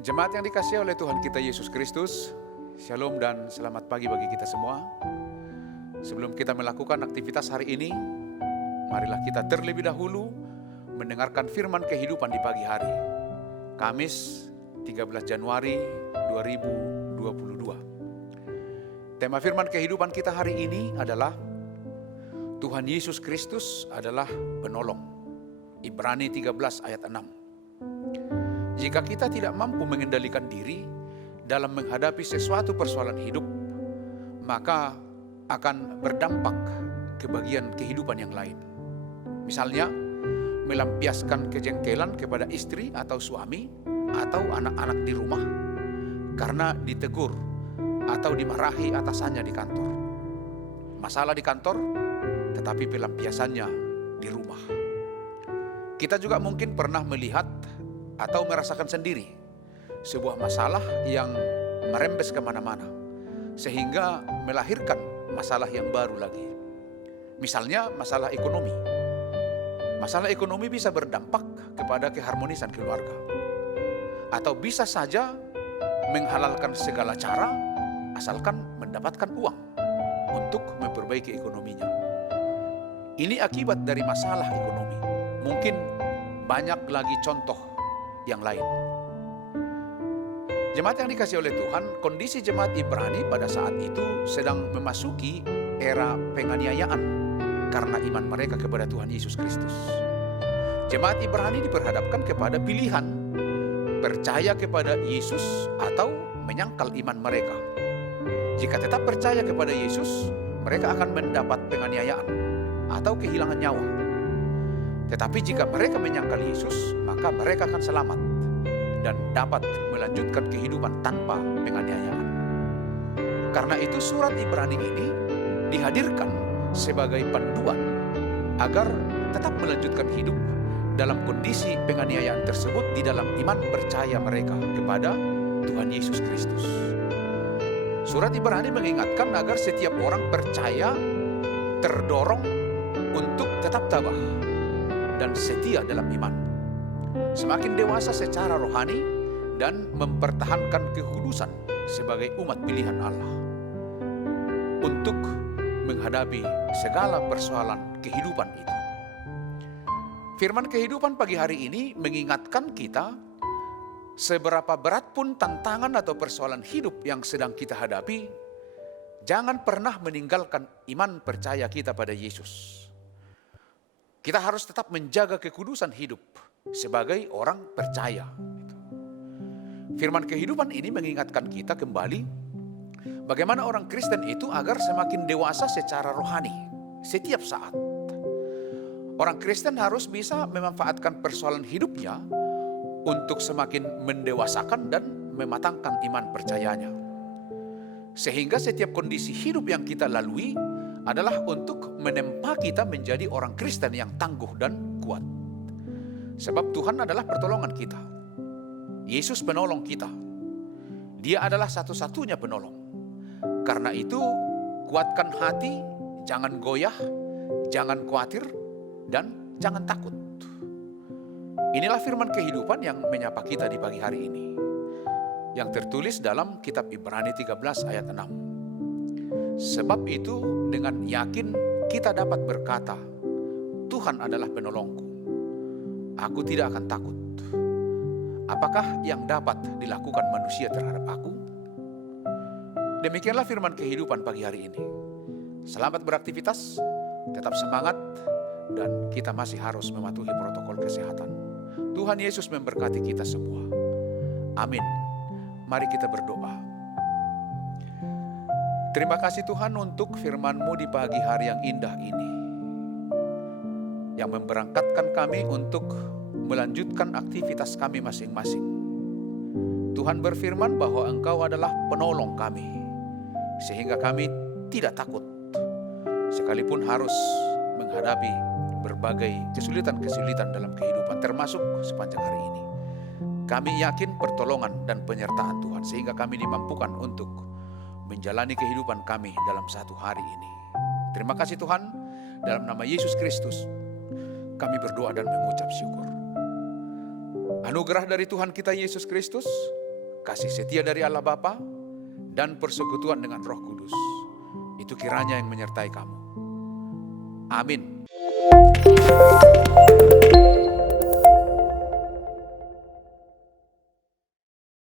Jemaat yang dikasihi oleh Tuhan kita Yesus Kristus, Shalom dan selamat pagi bagi kita semua. Sebelum kita melakukan aktivitas hari ini, marilah kita terlebih dahulu mendengarkan firman kehidupan di pagi hari, Kamis 13 Januari 2022. Tema firman kehidupan kita hari ini adalah Tuhan Yesus Kristus adalah penolong. Ibrani 13 ayat 6. Jika kita tidak mampu mengendalikan diri dalam menghadapi sesuatu persoalan hidup, maka akan berdampak ke bagian kehidupan yang lain. Misalnya, melampiaskan kejengkelan kepada istri atau suami atau anak-anak di rumah karena ditegur atau dimarahi atasannya di kantor. Masalah di kantor, tetapi pelampiasannya di rumah. Kita juga mungkin pernah melihat atau merasakan sendiri sebuah masalah yang merembes kemana-mana, sehingga melahirkan masalah yang baru lagi. Misalnya masalah ekonomi. Masalah ekonomi bisa berdampak kepada keharmonisan keluarga, atau bisa saja menghalalkan segala cara asalkan mendapatkan uang untuk memperbaiki ekonominya. Ini akibat dari masalah ekonomi. Mungkin banyak lagi contoh yang lain. Jemaat yang dikasihi oleh Tuhan, kondisi jemaat Ibrani pada saat itu sedang memasuki era penganiayaan karena iman mereka kepada Tuhan Yesus Kristus. Jemaat Ibrani diperhadapkan kepada pilihan percaya kepada Yesus atau menyangkal iman mereka. Jika tetap percaya kepada Yesus, mereka akan mendapat penganiayaan atau kehilangan nyawa. Tetapi jika mereka menyangkal Yesus, maka mereka akan selamat dan dapat melanjutkan kehidupan tanpa penganiayaan. Karena itu surat Ibrani ini dihadirkan sebagai panduan agar tetap melanjutkan hidup dalam kondisi penganiayaan tersebut di dalam iman percaya mereka kepada Tuhan Yesus Kristus. Surat Ibrani mengingatkan agar setiap orang percaya terdorong untuk tetap tabah dan setia dalam iman, semakin dewasa secara rohani dan mempertahankan kekudusan sebagai umat pilihan Allah untuk menghadapi segala persoalan kehidupan itu. Firman kehidupan pagi hari ini mengingatkan kita, seberapa berat pun tantangan atau persoalan hidup yang sedang kita hadapi, jangan pernah meninggalkan iman percaya kita pada Yesus. Kita harus tetap menjaga kekudusan hidup sebagai orang percaya. Firman kehidupan ini mengingatkan kita kembali bagaimana orang Kristen itu agar semakin dewasa secara rohani setiap saat. Orang Kristen harus bisa memanfaatkan persoalan hidupnya untuk semakin mendewasakan dan mematangkan iman percayanya. Sehingga setiap kondisi hidup yang kita lalui adalah untuk menempa kita menjadi orang Kristen yang tangguh dan kuat. Sebab Tuhan adalah pertolongan kita. Yesus penolong kita. Dia adalah satu-satunya penolong. Karena itu, kuatkan hati, jangan goyah, jangan khawatir, dan jangan takut. Inilah firman kehidupan yang menyapa kita di pagi hari ini, yang tertulis dalam kitab Ibrani 13 ayat 6. Sebab itu dengan yakin kita dapat berkata, Tuhan adalah penolongku. Aku tidak akan takut. Apakah yang dapat dilakukan manusia terhadap aku? Demikianlah firman kehidupan pagi hari ini. Selamat beraktivitas, tetap semangat, dan kita masih harus mematuhi protokol kesehatan. Tuhan Yesus memberkati kita semua. Amin. Mari kita berdoa. Terima kasih Tuhan untuk firman-Mu di pagi hari yang indah ini, yang memberangkatkan kami untuk melanjutkan aktivitas kami masing-masing. Tuhan berfirman bahwa Engkau adalah penolong kami, sehingga kami tidak takut, sekalipun harus menghadapi berbagai kesulitan-kesulitan dalam kehidupan, termasuk sepanjang hari ini. Kami yakin pertolongan dan penyertaan Tuhan, sehingga kami dimampukan untuk menjalani kehidupan kami dalam satu hari ini. Terima kasih Tuhan, dalam nama Yesus Kristus kami berdoa dan mengucap syukur. Anugerah dari Tuhan kita Yesus Kristus, kasih setia dari Allah Bapa, dan persekutuan dengan Roh Kudus. Itu kiranya yang menyertai kamu. Amin.